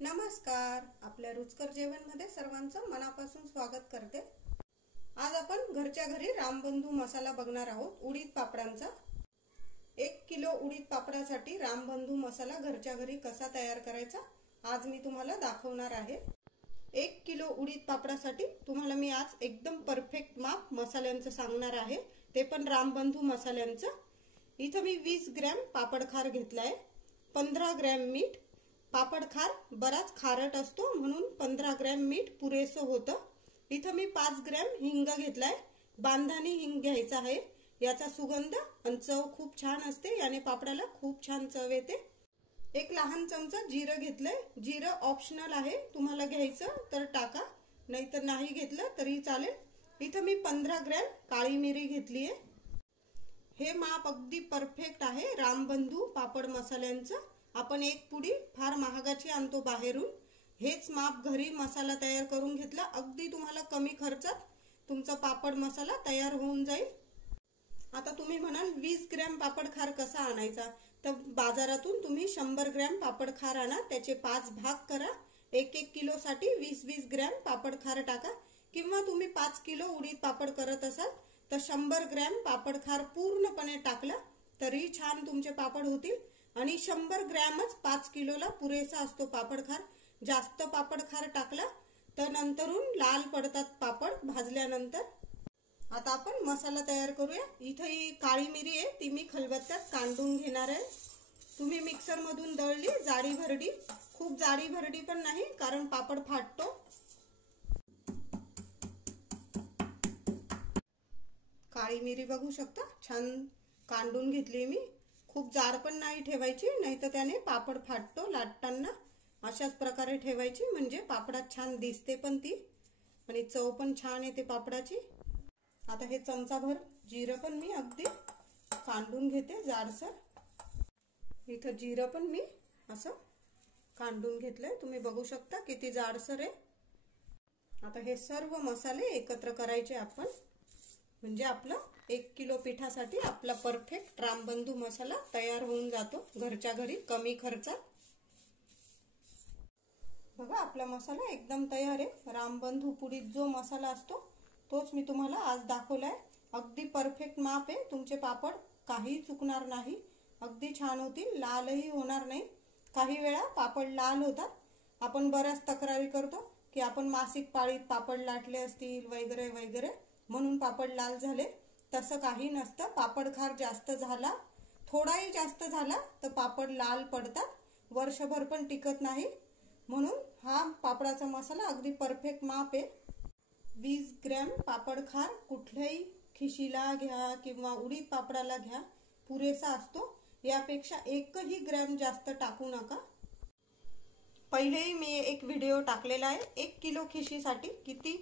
नमस्कार. आपल्या रुचकर जेवणमध्ये सर्वांचं मनापासून स्वागत करते. आज आपण घरच्या घरी रामबंधू मसाला बघणार आहोत. उडीद पापडांचा 1 किलो उडीद पापडासाठी रामबंधू मसाला घरच्या घरी कसा तयार करायचा आज मी तुम्हाला दाखवणार आहे. 1 किलो उडीद पापडासाठी तुम्हाला मी आज एकदम परफेक्ट माप मसाल्यांचं सांगणार आहे, ते पण रामबंधू मसाल्यांचं. इथं मी 20 ग्रॅम पापड खार घेतलाय, 15 ग्रॅम मीठ. पापड खार बराच खारट असतो म्हणून 15 ग्रॅम मीठ पुरेसं होतं. इथं मी 5 ग्रॅम हिंग घेतलाय. बांधानी हिंग घ्यायचा आहे, याचा सुगंध आणि चव खूप छान असते, याने पापडाला खूप छान चव येते. एक लहान चमचा जिरं घेतलंय. जिरं ऑप्शनल आहे, तुम्हाला घ्यायचं तर टाका, नाहीतर नाही घेतलं तरी चालेल. इथं मी 15 ग्रॅम काळी मिरी घेतलीये. हे माप अगदी परफेक्ट आहे रामबंधू पापड मसाल्यांचं. आपण एक पुडी फार महागाची आणतो बाहेरून, हेच माप घरी मसाला तयार करून घेतला. अगदी तुम्हाला कमी खर्चात तुमचा पापड मसाला तयार होऊन जाईल. आता तुम्ही म्हणाल 20 ग्रॅम पापड खार कसा आणायचा, तर बाजारातून तुम्ही 100 ग्रॅम पापड खार आणा, त्याचे 5 भाग करा. 1-1 किलो साठी 20-20 ग्रॅम पापड खार टाका. किंवा तुम्ही 5 किलो उडीद पापड करत असाल तर 100 ग्रॅम पापड खार पूर्णपणे टाकला तरी छान तुमचे पापड होतील. आणि 100 ग्रॅमच 5 किलोला पुरेसा असतो पापड खार. जास्त पापड खार टाकला तर नंतरून लाल पडतात पापड भाजल्यानंतर. आता आपण मसाला तयार करूया. इथं ही काळी मिरी आहे, ती मी खलबत्त्यात कांडून घेणार आहे. तुम्ही मिक्सर मधून दळली जाडी भरडी, खूप जाडी भरडी पण नाही कारण पापड फाटतो. काळी मिरी बघू शकता, छान कांडून घेतली मी. खूप जाड पण नाही ठेवायची, नाहीतर त्याने पापड फाटतो लाटताना. अशाच प्रकारे ठेवायची म्हणजे पापडात छान दिसते पण ती, आणि चव पण छान येते पापडाची. आता हे चमचाभर जिरं पण मी अगदी कांडून घेते जाडसर. इथं जिरं पण मी असं कांडून घेतलंय, तुम्ही बघू शकता किती जाडसर आहे. आता हे सर्व मसाले एकत्र करायचे आपण, म्हणजे आपलं 1 किलो पिठासाठी आपला परफेक्ट रामबंधू मसाला तयार होऊन जातो घरच्या घरी कमी खर्चात. बघा आपला मसाला एकदम तयार आहे. रामबंधू पुडीत जो मसाला असतो तोच मी तुम्हाला आज दाखवलाय. अगदी परफेक्ट माप आहे. तुमचे पापड काही चुकणार नाही, अगदी छान होतील, लालही होणार नाही. काही वेळा पापड लाल होतात. आपण बऱ्याच तक्रारी करतो की आपण मासिक पाळीत पापड लाटले असतील वगैरे वगैरे म्हणून पापड लाल झाले. तसं काही नसतं. पापड खार जास्त झाला, थोडाही जास्त झाला तर पापड लाल पडतात, वर्षभर पण टिकत नाही. म्हणून हा पापडाचा मसाला अगदी परफेक्ट माप आहे. 20 ग्रॅम पापड खार कुठल्याही खिशीला घ्या किंवा उडीद पापडाला घ्या, पुरेसा असतो. यापेक्षा 1ही ग्रॅम जास्त टाकू नका. पहिलेही मी एक व्हिडिओ टाकलेला आहे, 1 किलो खिशीसाठी किती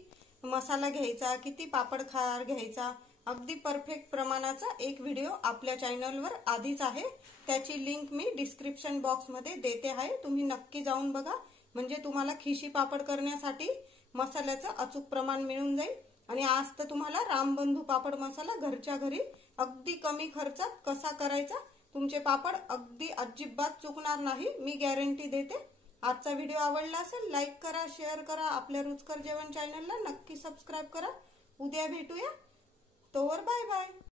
मसाला घ्यायचा, किती पापड खार घ्यायचा, अगदी परफेक्ट प्रमाणाचा एक व्हिडिओ आपल्या चॅनलवर आधीच आहे. त्याची लिंक मी डिस्क्रिप्शन बॉक्स मध्ये देते आहे, तुम्ही नक्की जाऊन बघा. म्हणजे तुम्हाला खिशी पापड करण्यासाठी मसाल्याचं अचूक प्रमाण मिळून जाईल. आणि आज तर तुम्हाला रामबंधू पापड मसाला घरच्या घरी अगदी कमी खर्चात कसा करायचा, तुमचे पापड अगदी अजिबात चुकणार नाही, मी गॅरंटी देते. आजचा व्हिडिओ आवडला असेल लाईक करा, शेअर करा. आपल्या रुचकर जेवण चॅनलला नक्की सबस्क्राईब करा. उद्या भेटूया, तोवर बाय बाय.